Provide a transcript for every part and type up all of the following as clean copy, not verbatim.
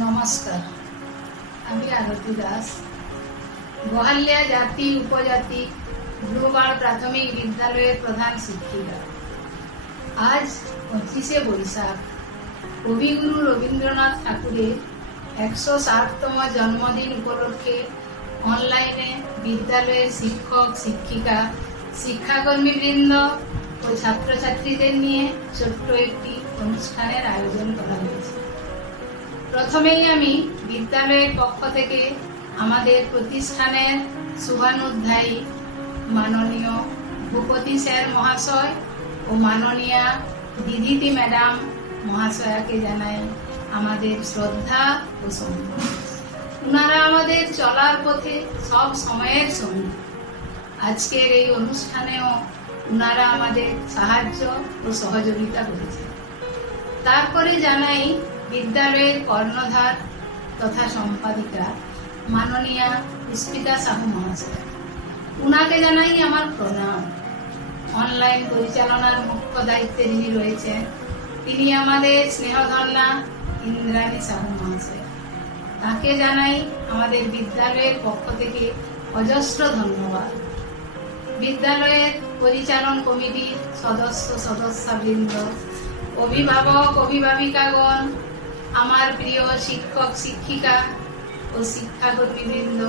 নমস্কার, আমি আরতি দাস, গোহালিয়া জাতি উপজাতি ব্লুবার্ড প্রাথমিক বিদ্যালয়ের প্রধান শিক্ষিকা। আজ 25শে বৈশাখ, কবিগুরু রবীন্দ্রনাথ ঠাকুরের 160তম জন্মদিন উপলক্ষে অনলাইনে বিদ্যালয়ের শিক্ষক শিক্ষিকা, শিক্ষাকর্মীবৃন্দ ও ছাত্রছাত্রীদের নিয়ে ছোট্ট একটি অনুষ্ঠানের আয়োজন করা হয়েছে। প্রথমেই আমি বিদ্যালয়ের পক্ষ থেকে আমাদের প্রতিষ্ঠানের শুভানুধ্যায়ী মাননীয় ভূপতি স্যার মহাশয় ও মাননীয়া দিদিতি ম্যাডাম মহাশয়াকে জানাই আমাদের শ্রদ্ধা ও সম্মান। ওনারা আমাদের চলার পথে সব সময়ের সঙ্গী। আজকের এই অনুষ্ঠানেও ওনারা আমাদের সাহায্য ও সহযোগিতা করেছে। তারপরে জানাই বিদ্যালয়ের কর্ণধার তথা সম্পাদিকা মাননীয়া পুষ্পিতা সাহু মহাশয়, উনাকে জানাই আমার প্রণাম। অনলাইন পরিচালনার মুখ্য দায়িত্বে যিনি রয়েছেন তিনি আমাদের স্নেহধন্যা ইন্দ্রাণী সাহু মহাশয়, তাকে জানাই আমাদের বিদ্যালয়ের পক্ষ থেকে অজস্র ধন্যবাদ। বিদ্যালয়ের পরিচালন কমিটির সদস্যবৃন্দ, অভিভাবক অভিভাবিকাগণ, আমার প্রিয় শিক্ষক শিক্ষিকা ও শিক্ষাকর্মীবৃন্দ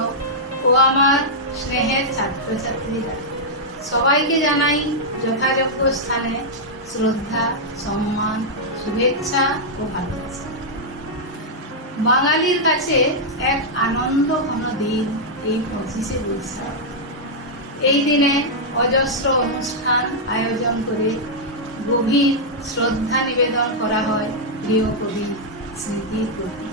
ও আমার স্নেহের ছাত্রছাত্রীরা, সবাইকে জানাই যথাযোগ্য স্থানে শ্রদ্ধা, সম্মান, শুভেচ্ছা ও ভালোবাসা। বাঙালির কাছে এক আনন্দ ঘন দিন এই 25শে বৈশাখ। এই দিনে অজস্র অনুষ্ঠান আয়োজন করে গভীর শ্রদ্ধা নিবেদন করা হয় প্রিয় কবি স্মৃতির প্রতি।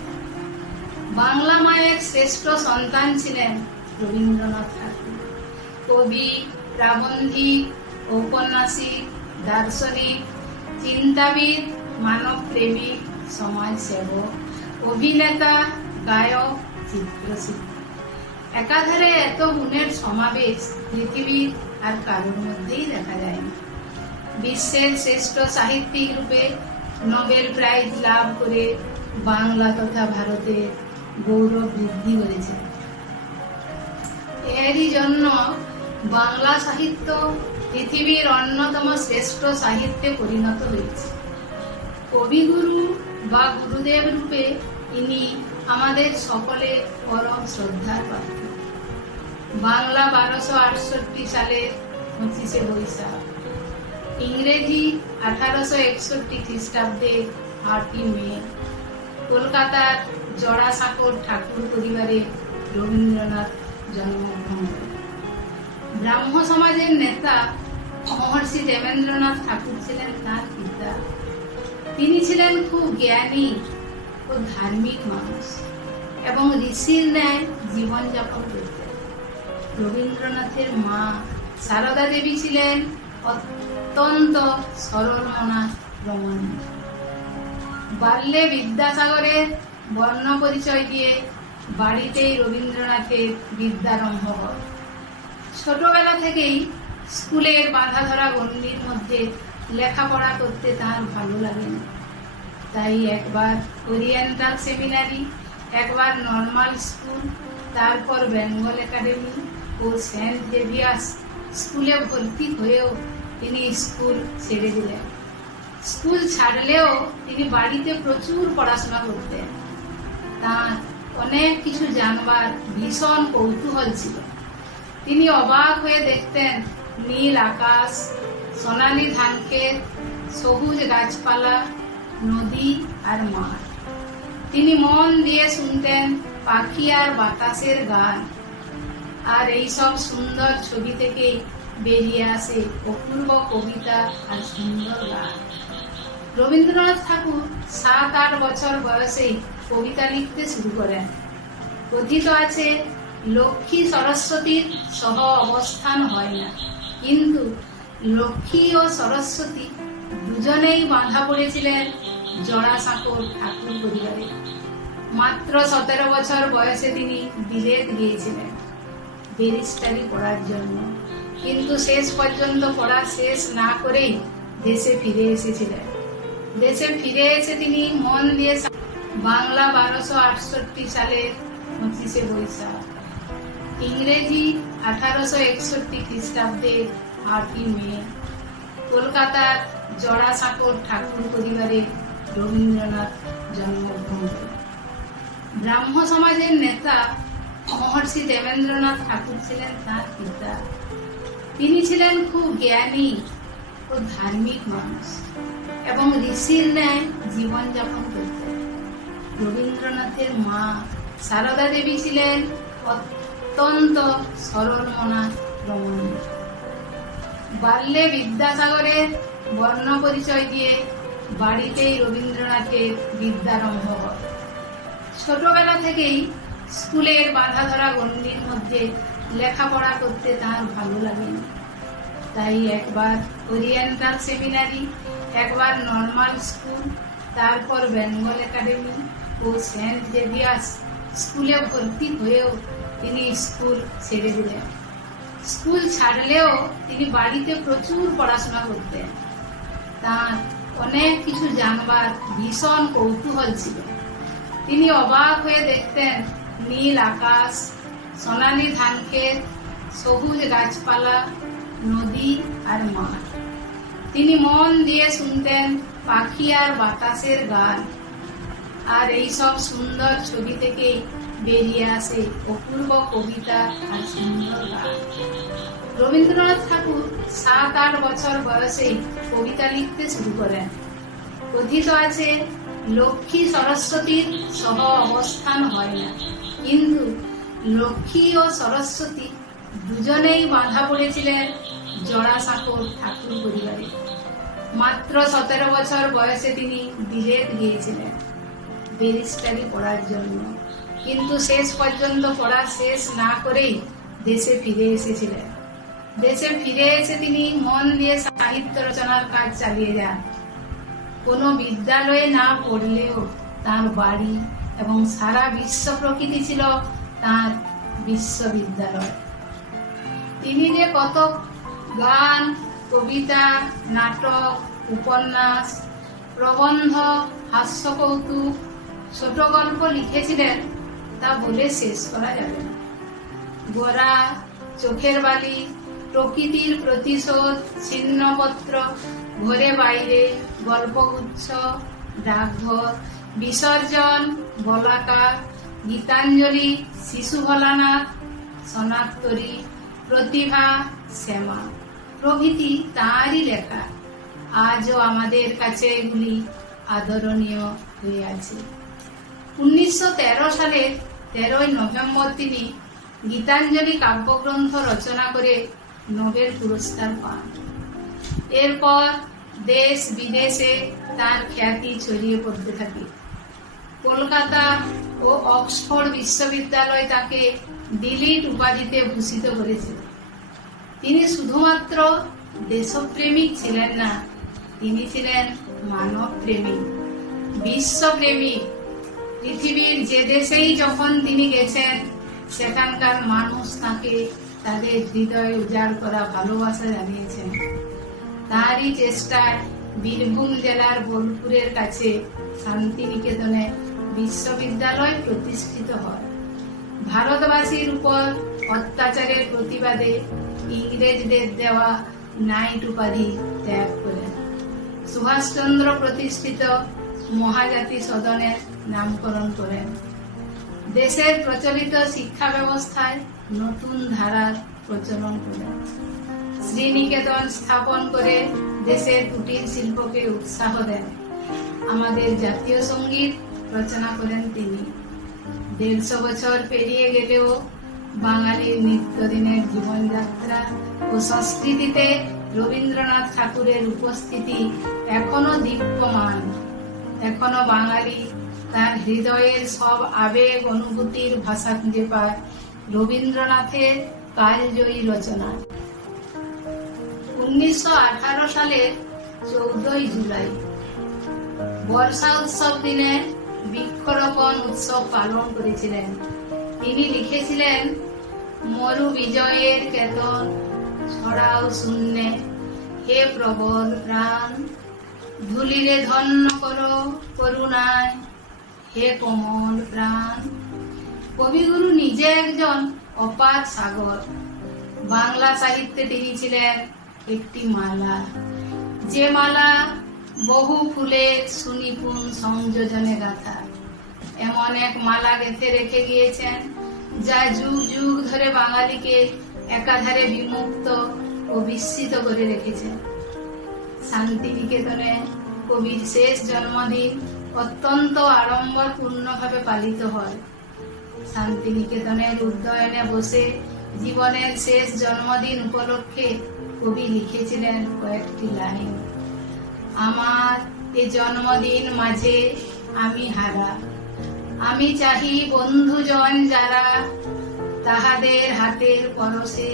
বাংলা মায়ের শ্রেষ্ঠ সন্তান ছিলেন রবীন্দ্রনাথ ঠাকুর। কবি, প্রাবন্ধিক, ঔপন্যাসিক, দার্শনিক, চিন্তাবিদ, মানবপ্রেমিক, সমাজসেবক, অভিনেতা, গায়ক, চিত্রশিল্পী। একাধারে এত গুণের সমাবেশ পৃথিবীর আর কারোর মধ্যেই দেখা যায়নি। বিশ্বের শ্রেষ্ঠ সাহিত্যিক রূপে নোবেল প্রাইজ লাভ করে বাংলা তথা ভারতের গৌরব বৃদ্ধি করেছে। এরই জন্য বাংলা সাহিত্য পৃথিবীর অন্যতম শ্রেষ্ঠ সাহিত্যে পরিণত হয়েছে। কবিগুরু বা গুরুদেব রূপে ইনি আমাদের সকলে পরম শ্রদ্ধার পাত্র। বাংলা 1268 সালের 25শে বৈশাখ, ইংরেজি 1861 খ্রিস্টাব্দের 8ই মে কলকাতার জোড়াসাঁকোর ঠাকুর পরিবারে রবীন্দ্রনাথ জন্মগ্রহণ করেন। ব্রাহ্ম সমাজের নেতা মহর্ষি দেবেন্দ্রনাথ ঠাকুর ছিলেন তার পিতা। তিনি ছিলেন খুব জ্ঞানী ও ধার্মিক মানুষ এবং ঋষির ন্যায় জীবনযাপন করতেন। রবীন্দ্রনাথের মা সারদা দেবী ছিলেন অত্যন্ত সরলমনা রমণী। বাল্যে বিদ্যাসাগরের বর্ণ পরিচয় দিয়ে বাড়িতেই রবীন্দ্রনাথের বিদ্যারম্ভ হয়। ছোটবেলা থেকেই স্কুলের বাঁধা ধরা গণ্ডির মধ্যে লেখাপড়া করতে তার ভালো লাগে না। তাই একবার ওরিয়েন্টাল সেমিনারি, একবার নর্মাল স্কুল, তারপর বেঙ্গল একাডেমি ও সেন্ট জেভিয়ার্স স্কুলে ভর্তি হয়েও তিনি স্কুল ছেড়ে দিলেন। স্কুল ছাড়লেও তিনি বাড়িতে প্রচুর পড়াশোনা করতেন। তার অনেক কিছু জানবার ভীষণ কৌতূহল ছিল। তিনি অবাক হয়ে দেখতেন নীল আকাশ, সোনালী ধানক্ষেত, সবুজ গাছপালা, নদী আর মাঠ। তিনি মন দিয়ে শুনতেন পাখি আর বাতাসের গান। আর এই সব সুন্দর ছবি থেকেই বেরিয়ে আসে অপূর্ব কবিতা আর সুন্দর গান। রবীন্দ্রনাথ ঠাকুর 7-8 বছর বয়সেই কবিতা লিখতে শুরু করেন। কথিত আছে লক্ষ্মী সরস্বতীর সহ অবস্থান হয় না, কিন্তু লক্ষ্মী ও সরস্বতী দুজনেই বাঁধা পড়েছিলেন জোড়াসাঁকোর ঠাকুর পরিবারে। মাত্র 17 বছর বয়সে তিনি বিলেত গিয়েছিলেন ব্যারিস্টারি পড়ার জন্য, কিন্তু শেষ পর্যন্ত পড়া শেষ না করেই দেশে ফিরে এসেছিলেন। দেশে ফিরে এসে তিনি মন দিয়ে বাংলা 1268 সালের 25শে বৈশাখ, ইংরেজি 1861 খ্রিস্টাব্দের 8ই মে, কলকাতার জোড়াসাঁকোর ঠাকুর পরিবারে রবীন্দ্রনাথ জন্মগ্রহণ করেন। ব্রাহ্ম সমাজের নেতা মহর্ষি দেবেন্দ্রনাথ ঠাকুর ছিলেন তার পিতা। তিনি ছিলেন খুব জ্ঞানী ও ধার্মিক মানুষ এবং ঋষির ন্যায় জীবনযাপন করতেন। রবীন্দ্রনাথের মা সারদা দেবী ছিলেন অত্যন্ত সরল মনা রমণী। বাল্যে বিদ্যাসাগরের বর্ণ পরিচয় দিয়ে বাড়িতেই রবীন্দ্রনাথের বিদ্যারম্ভ হয়। ছোটবেলা থেকেই স্কুলের বাঁধা ধরা গণ্ডির মধ্যে লেখাপড়া করতে তার ভালো লাগেনি। তাই একবার ওরিয়েন্টাল সেমিনারি, একবার নর্মাল স্কুল, তারপর বেঙ্গল একাডেমি ও সেন্ট জেভিয়ার্স স্কুলে ভর্তি হয়েও তিনি স্কুল ছেড়ে দিলেন। স্কুল ছাড়লেও তিনি বাড়িতে প্রচুর পড়াশোনা করতেন। তার অনেক কিছু জানবার ভীষণ কৌতূহল ছিল। তিনি অবাক হয়ে দেখতেন নীল আকাশ, সোনালী ধান ক্ষেত, সবুজ গাছপালা, নদী আর মাঠ। তিনি মন দিয়ে শুনতেন পাখি আর বাতাসের গান, আর এইসব সুন্দর ছবি থেকেই বেরিয়ে আসে অপূর্ব কবিতা আর সুন্দর গান। রবীন্দ্রনাথ ঠাকুর 7-8 বছর বয়সেই কবিতা লিখতে শুরু করেন। কথিত আছে লক্ষ্মী সরস্বতীর সহ অবস্থান হয় না, কিন্তু লক্ষ্মী ও সরস্বতী দুজনেই বাঁধা পড়েছিলেন জোড়াসাঁকোর ঠাকুর পরিবারে। মাত্র 17 বছর বয়সে তিনি বিলেত গিয়েছিলেন ব্যারিস্টারি পড়ার জন্য, কিন্তু শেষ পর্যন্ত পড়া শেষ না করেই দেশে ফিরে এসেছিলেন। দেশে ফিরে এসে তিনি মন দিয়ে সাহিত্য রচনার কাজ চালিয়ে যান। কোনো বিদ্যালয়ে না পড়লেও তার বাড়ি এবং সারা বিশ্ব প্রকৃতি ছিল তার বিশ্ববিদ্যালয়। তিনি যে কত গান, কবিতা, নাটক, উপন্যাস, প্রবন্ধ, হাস্যকৌতুক, ছোট গল্প লিখেছিলেন তা বলে শেষ করা যাবে না। গোরা, চোখের বালি, প্রকৃতির প্রতিশোধ, ছিন্নপত্র, ঘরে বাইরে, গল্পগুচ্ছ, ডাকঘর, বিসর্জন, বলাকা, গীতাঞ্জলি, শিশু ভোলানাথ, সনাক্তরী, প্রতিভা, শ্যামা প্রভৃতি তাঁরই লেখা। আজও আমাদের কাছে এগুলি আদরণীয় হয়ে আছে। 1913 সালের 13ই নভেম্বর তিনি গীতাঞ্জলি কাব্যগ্রন্থ রচনা করে নোবেল পুরস্কার পান। এরপর দেশ বিদেশে তার খ্যাতি ছড়িয়ে পড়তে থাকে। কলকাতা ও অক্সফোর্ড বিশ্ববিদ্যালয় তাকে ডিলিট উপাধিতে ভূষিত করেছিল। তিনি শুধুমাত্র দেশপ্রেমিক ছিলেন না, তিনি ছিলেন মানবপ্রেমিক, বিশ্বপ্রেমিক। পৃথিবীর যে দেশেই যখন তিনি গেছেন, সেখানকার মানুষ তাকে তাদের হৃদয় উজাড় করা ভালোবাসা জানিয়েছেন। তারই চেষ্টায় বীরভূম জেলার বোলপুরের কাছে শান্তিনিকেতনে বিশ্ববিদ্যালয় প্রতিষ্ঠিত হয়। ভারতবাসীর উপর অত্যাচারের প্রতিবাদে ইংরেজদের দেওয়া নাইট উপাধি ত্যাগ করেন। সুভাষচন্দ্র প্রতিষ্ঠিত মহাজাতি সদনের নামকরণ করেন। দেশের প্রচলিত শিক্ষা ব্যবস্থায় নতুন ধারার প্রচলন করেন। শ্রীনিকেতন স্থাপন করে দেশের কুটির শিল্পকে উৎসাহ দেন। আমাদের জাতীয় সঙ্গীত রচনা করেন তিনি। 150 বছর পেরিয়ে গেলেও বাঙালির নিত্যদিনের জীবনযাত্রা ও সংস্কৃতিতে রবীন্দ্রনাথ ঠাকুরের উপস্থিতি এখনো দীপ্যমান। এখনো বাঙালি তার হৃদয়ের সব আবেগ অনুভূতির ভাষা খুঁজে পায় রবীন্দ্রনাথের কালজয়ী রচনা। 1918 সালের 14ই জুলাই বর্ষা উৎসব দিনে বৃক্ষরোপণ উৎসব পালন করেছিলেন। তিনি লিখেছিলেন, মরু বিজয়ের কেতন ছড়াও শূন্যে, হে প্রবল প্রাণ, ধুলিরে ধন্য করো করুণায়, হে কোমল প্রাণ। কবিগুরু নিজে একজন অপার সাগর। বাংলা সাহিত্যে তিনি ছিলেন একটি মালা, যে মালা বহু ফুলের সুনিপুণ সংযোজনে গাঁথা। এমন এক মালা গেঁথে রেখে গিয়েছেন যা যুগ যুগ ধরে বাঙালিকে একাধারে বিমুক্ত ও বিস্মিত করে রেখেছে। শান্তিনিকেতনে কবির শেষ জন্মদিন অত্যন্ত আড়ম্বরপূর্ণভাবে পালিত হয়। শান্তিনিকেতনের উদ্যানে বসে জীবনের শেষ জন্মদিন উপলক্ষে কবি লিখেছিলেন কয়েকটি লাইন। আমার এ জন্মদিন মাঝে আমি হারা, আমি চাহি বন্ধুজন যারা, তাহাদের হাতের পরশে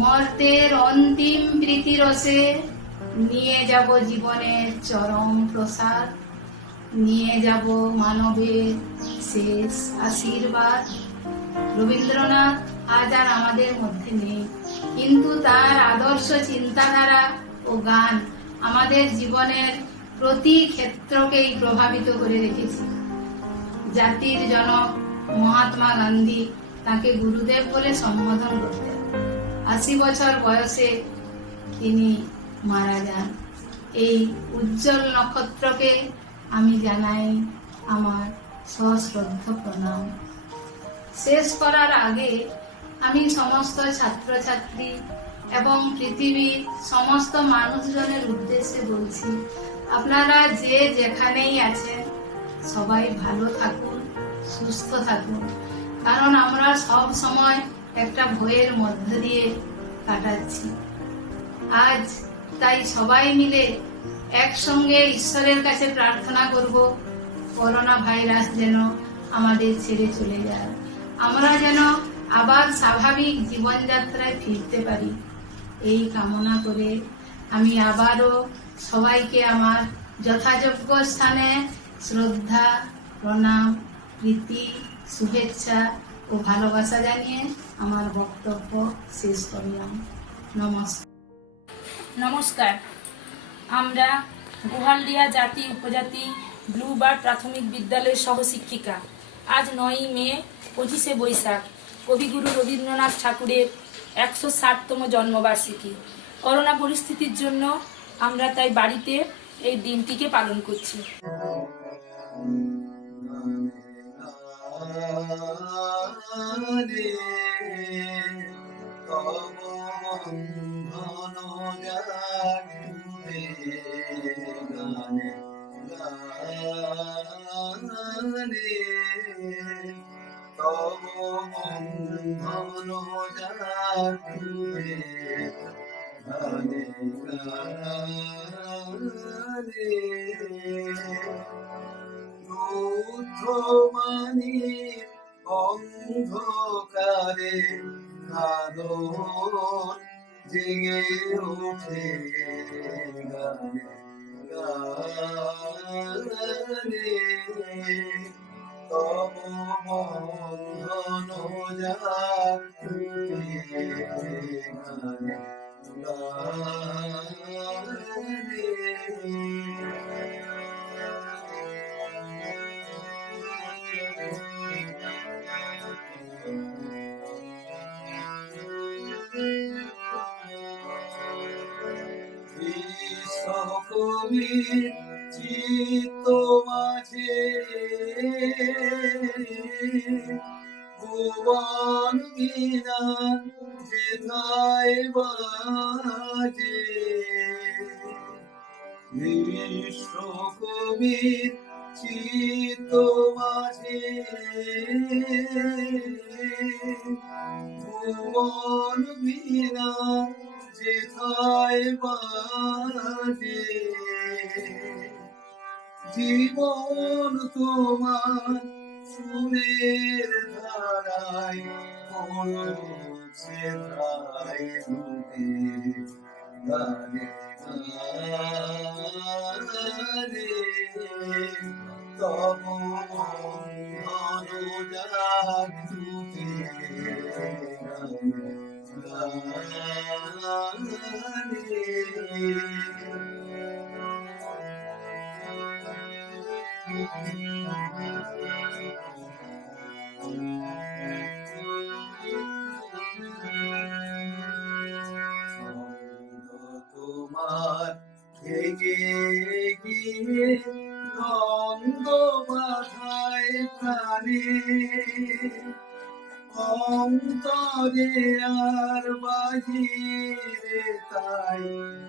মর্তের অন্তিম প্রীতিরসে নিয়ে যাব জীবনের চরম প্রসাদ, নিয়ে যাব মানবের শেষ আশীর্বাদ। রবীন্দ্রনাথ আজ আর আমাদের মধ্যে নেই, কিন্তু তার আদর্শ চিন্তাধারা ও গান আমাদের জীবনের প্রতি ক্ষেত্রকেই প্রভাবিত করে রেখেছে। জাতির জনক মহাত্মা গান্ধী তাকে গুরুদেব বলে সম্বোধন করতেন। ৮০ বছর বয়সে তিনি মারা যান। এই উজ্জ্বল নক্ষত্রকে আমি জানাই আমার সশ্রদ্ধ প্রণাম। শেষ করার আগে আমি সমস্ত ছাত্রছাত্রী এবং পৃথিবীর সমস্ত মানুষজনের উদ্দেশ্যে বলছি, আপনারা যে যেখানেই আছেন সবাই ভালো থাকুন, সুস্থ থাকুন, কারণ আমরা সব সময় একটা ভয়ের মধ্য দিয়ে কাটাচ্ছি। আজ তাই সবাই মিলে একসঙ্গে ঈশ্বরের কাছে প্রার্থনা করব, করোনা ভাইরাস যেন আমাদের ছেড়ে চলে যায়, আমরা যেন আবার স্বাভাবিক জীবনযাত্রায় ফিরতে পারি। এই কামনা করে আমি আবারও সবাইকে আমার যথাযোগ্য স্থানে শ্রদ্ধা, প্রণাম, প্রীতি, শুভেচ্ছা ও ভালোবাসা জানিয়ে আমার বক্তব্য শেষ করলাম। নমস্কার। নমস্কার, আমরা গোহালদিয়া জাতি উপজাতি ব্লুবার্ড প্রাথমিক বিদ্যালয়ের সহশিক্ষিকা। আজ ৯ই মে ২৫শে বৈশাখ কবিগুরু রবীন্দ্রনাথ ঠাকুরের ১৬০তম জন্মবার্ষিকী। করোনা পরিস্থিতির জন্য আমরা তাই বাড়িতে এই দিনটিকে পালন করছি। রুদ্ধমানি অন্ধকারে আলোর জেগে ওঠে গানে গানে, তব বন্ধন যার গানে কবির চিত্ত মাঝে ভুবন বীণা যেথায় বাজে, বিশ্ব কবির চিত্ত মাঝে ভুবন বীণা যেথায় বাজে, জীবন তোমার সুরের ধারায় পড়ছে ধারায় ডুবে গানে গানে, তব অনুযাগ ডুবে গানে। প্রাণে অন্তরে আর বাহিরে তাই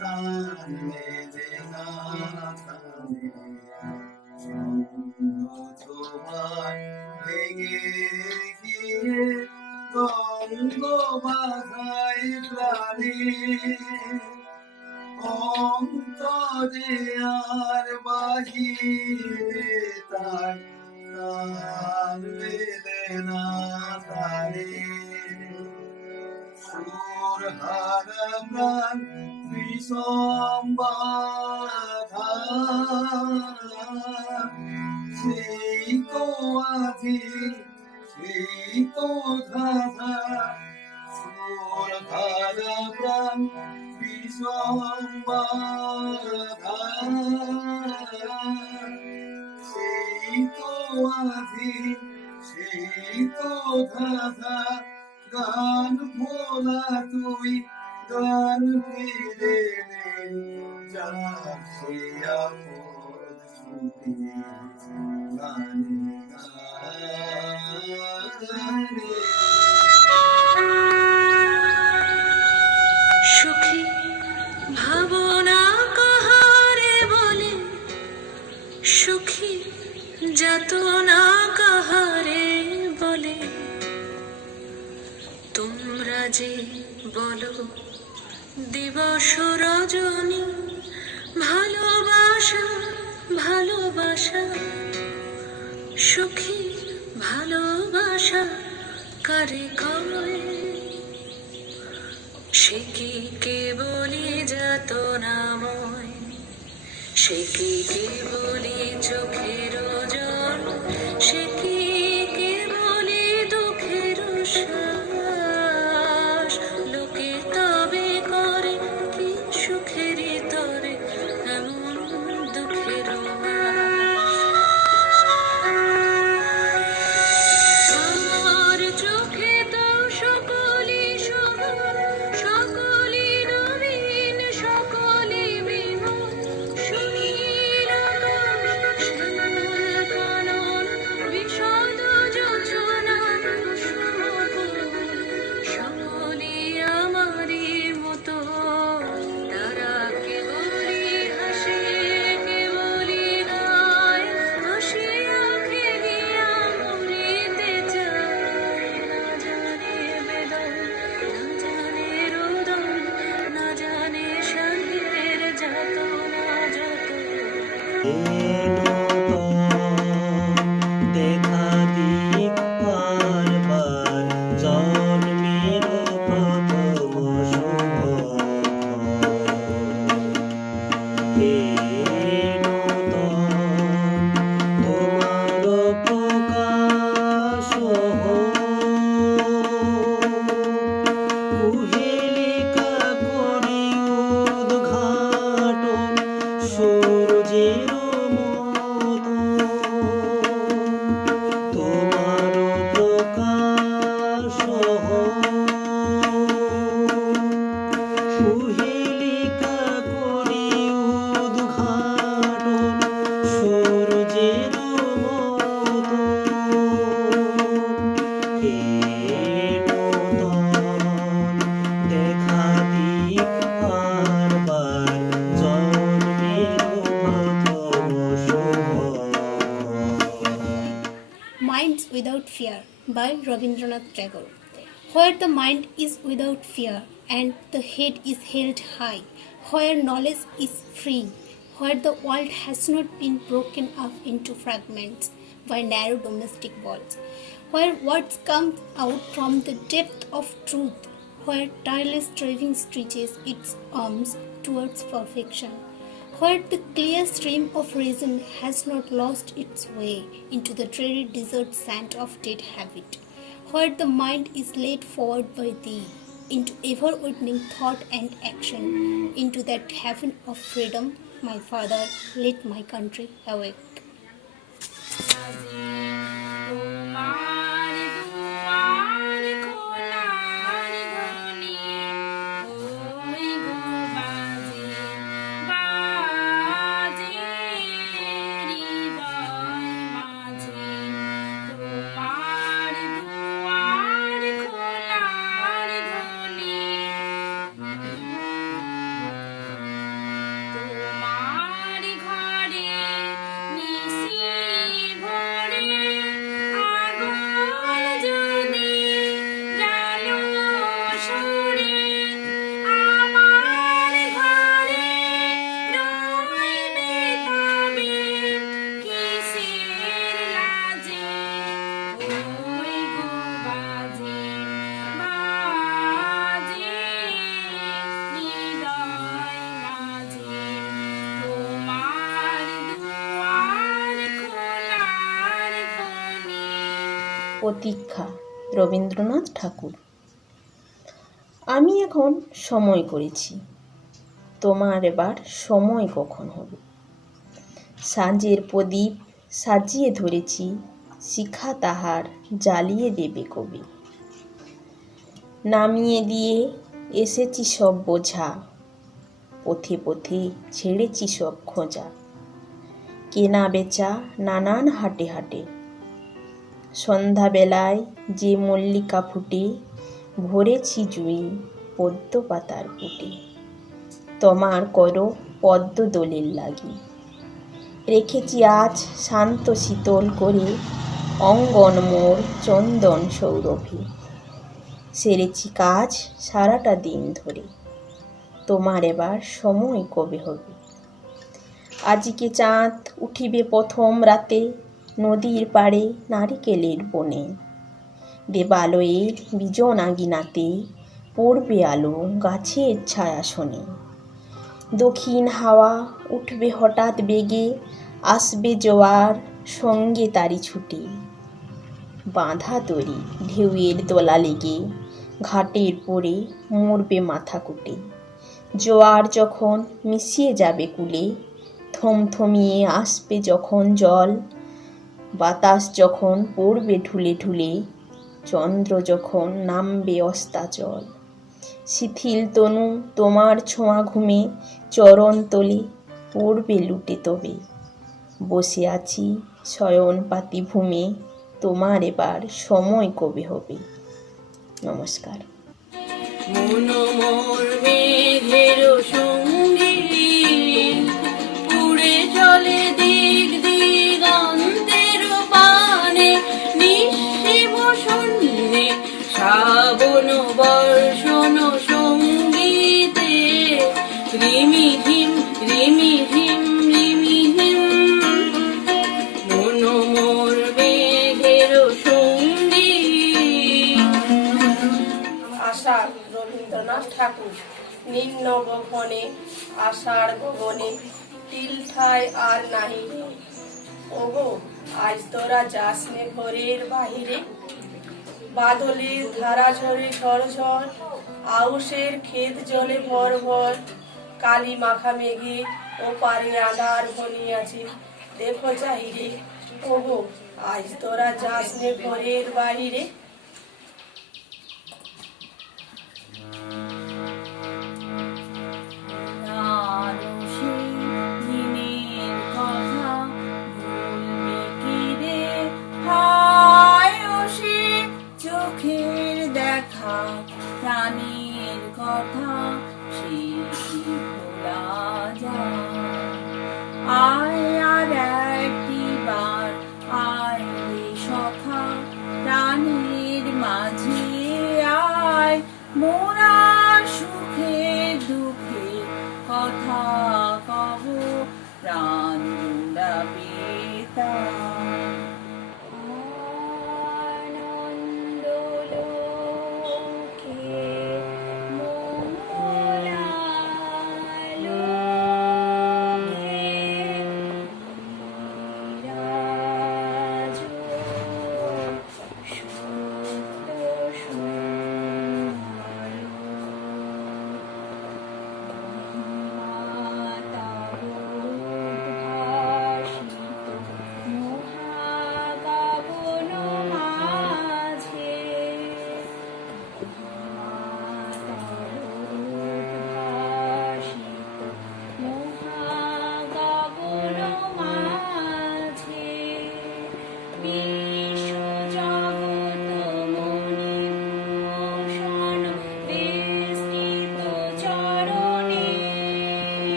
তান মেলে না তানে তোমার ভেঙে গিয়ে দ্বন্দ্ব বাধাই প্রাণে অন্তরে আর বাহিরে তাই তান মেলে না তারে সুর হারা প্রাণ বিষম বাধা সেই তো আধি সেই তো ধাধা সুর হারা প্রাণ বিষম বাধা সেই তো আধি সেই তো ধাধা গান ভোলা তুই গান ফিরে নে যার সে আপদ সুখে গানে গানে সুখী ভাবনা কাহারে বলে সুখী যাতনা কাহারে বলে তোমরা যে বলো দিবস রজনী ভালোবাসা ভালোবাসা সুখী ভালোবাসা কারে কয় সে কি কেবলি যাতনাময় সে কি কেবলি চোখের জল সে কি কেবলি দুঃখের শ্বাস লোকে তবে করে কি সুখের তরে এমন দুঃখের আমার চোখে তো সকলি শহর সকলি নবীন সকলি বিমল সুনীল আকাশ শ্যামল কানন বিশদ যোজনা সমকুল সকলি আমারই মতো তারা কেবলি হাসে কেবলি গায় হাসিয়া খেলিয়া মরিতে চায় না জানে বেদন না জানে রোদন না জানে শান্তির যাতনা যত দেখা দিক বারবার জন্মের প্রথম শুভ তোমার প্রকাশ কুহেলিকা করি উদ্ঘাটন সূর্যের মতো তোমার প্রকাশ কুহেলিকা করি উদ্ঘাটন সূর্যের মতো দেখা দিক বারবার জন্মের প্রথম শুভ Minds Without Fear by Rabindranath Tagore. Where the mind is without fear and the head is held high, where knowledge is free, where the world has not been broken up into fragments by narrow domestic walls, where words come out from the depth of truth, where tireless striving stretches its arms towards perfection, where the clear stream of reason has not lost its way into the dreary desert sand of dead habit, where the mind is led forward by thee into ever-widening thought and action, into that heaven of freedom, my Father, let my country awake. তোমার দুয়ার খোলার ধ্বনি ওই গো বাজে বাজে হৃদয় মাঝে প্রতীক্ষা রবীন্দ্রনাথ ঠাকুর। আমি এখন সময় করেছি, তোমার এবার সময় কখন হবে? সাঁঝের প্রদীপ সাজিয়ে ধরেছি, শিখা তাহার জ্বালিয়ে দেবে কবে। নামিয়ে দিয়ে এসেছি সব বোঝা, পথে পথে ছেড়েছি সব খোঁজা। কেনা বেচা নানান হাটে হাটে, সন্ধ্যাবেলায় যে মল্লিকা ফুটে, ভরেছি জুঁই পদ্ম পাতার পুটে। তোমার করো পদ্ম দোলের লাগি, রেখেছি আজ শান্ত শীতল করে অঙ্গন মোর চন্দন সৌরভে। সেরেছি কাজ সারাটা দিন ধরে, তোমার এবার সময় কবে হবে? আজকে চাঁদ উঠিবে প্রথম রাতে, নদীর পাড়ে নারিকেলের বনে। দেবালয়ের বিজন আঙিনাতে পড়বে আলো গাছের ছায়াসনে। দক্ষিণ হাওয়া উঠবে হঠাৎ বেগে, আসবে জোয়ার সঙ্গে তারি ছুটে। বাঁধা তরি ঢেউয়ের দোলা লেগে, ঘাটের পরে মরবে মাথা কুটে। জোয়ার যখন মিশিয়ে যাবে কূলে, থমথমিয়ে আসবে যখন জল। বাতাস যখন পড়বে ঢুলে ঢুলে, চন্দ্র যখন নামবে অস্তাচল। শিথিল তনু তোমার ছোঁয়া ঘুমে, চরণ তলে পড়বে লুটে তবে। বসে আছি শয়ন পাতি ভূমে, তোমার এবার সময় কবে হবে? নমস্কার। মন মোর মেঘের সঙ্গী, উড়ে চলে দিক দিগন্তের পানে। নিঃশিব শূন্যে শ্রাবণ বর্ষণ সঙ্গীতে, রিমিঝিম রিমিঝিম রিমিঝিম। মন মোর মেঘের সঙ্গী। আষাঢ় রবীন্দ্রনাথ ঠাকুর। নিম্ন গগনে আষাঢ় গগনে, তিল ঠায় আর নাহি। ওগো আজ তোরা যাস নে ঘরের বাহিরে, বাদলের ধারা ঝরে ঝড় ঝড়, আউশের ক্ষেত জলে ভর ভর। কালি মাখা মেঘে ও পারে আঁধার ঘনিয়াছে, দেখো চাহিরে। ওগো আজ তোরা যাস নে ঘরের বাহিরে। চোখের দেখা প্রাণীর কথা সে কি ভোলা যায়? আয় আর একটি বার আয় রে সখা, প্রাণীর মাঝে আয়। মোরা সুখে দুঃখে কথা কব, প্রাণ উড়াবে তাই।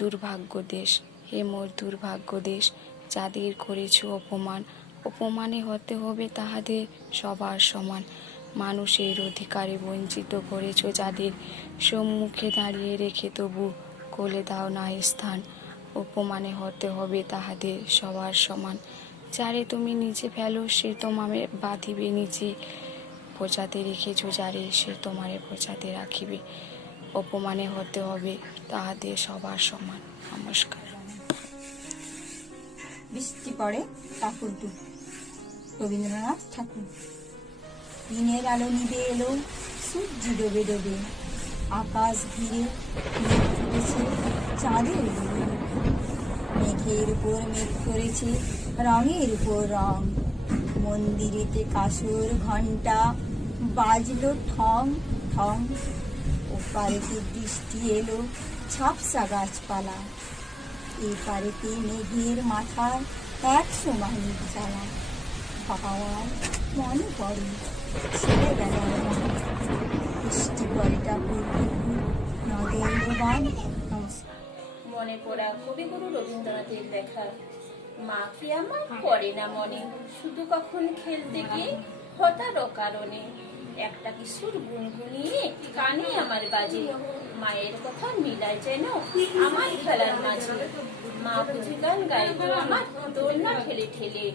দুর্ভাগ্য দেশ, হে মোর দুর্ভাগ্য দেশ, যাদের করেছ অপমান, অপমানে হতে হবে তাহাদের সবার সমান। মানুষের অধিকারে বঞ্চিত করেছ যাদের, সম্মুখে দাঁড়িয়ে রেখে তবু কোলে দাও না স্থান। অপমানে হতে হবে তাহাদের সবার সমান, যারে তুমি নিচে ফেলো সে তোমারে বাঁধিবে নিচে। বোঝাতে রেখেছ যারে সে তোমারে বোঝাতে রাখিবে। অপমানে হতে হবে তাহাদের সবার সমান। নমস্কার। বৃষ্টি পড়ে টাকুর টুক। রবীন্দ্রনাথ ঠাকুর। দিনের আলো নিভে এলো, সূর্য ডোবে ডোবে, আকাশ ঘিরে মেঘ ফুটেছে চাঁদের দূরে। মেঘের উপর মেঘ করেছে রঙের উপর রং, মন্দিরেতে কাসর ঘন্টা বাজলো ঠং ঠং। ওপারেতে বৃষ্টি এলো ঝাপসা গাছপালা, এপারেতে মেঘের মাথায় 100 মাইল জ্বালা। বাবার মনে পড়ে ছেলেবেলার গান, বৃষ্টি পড়ে টাকুর টুকুর, নদে এলো গান। নমস্কার। মনে পড়া কবিগুরু রবীন্দ্রনাথের লেখা। মা কি আমার পড়ে না মনে, শুধু কখন খেলতে গিয়ে হঠাৎ কারণে একটা কিশোর গুনগুনিয়ে কানে আমার বাজে। মায়ের কথা মিলায় যেন আমার খেলার মাঝে। মা বুঝি গান গাইতো আমার দোলনা ঠেলে ঠেলে,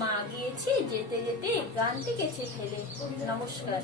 মা গিয়েছে যেতে যেতে গানটি গেছে ফেলে। নমস্কার।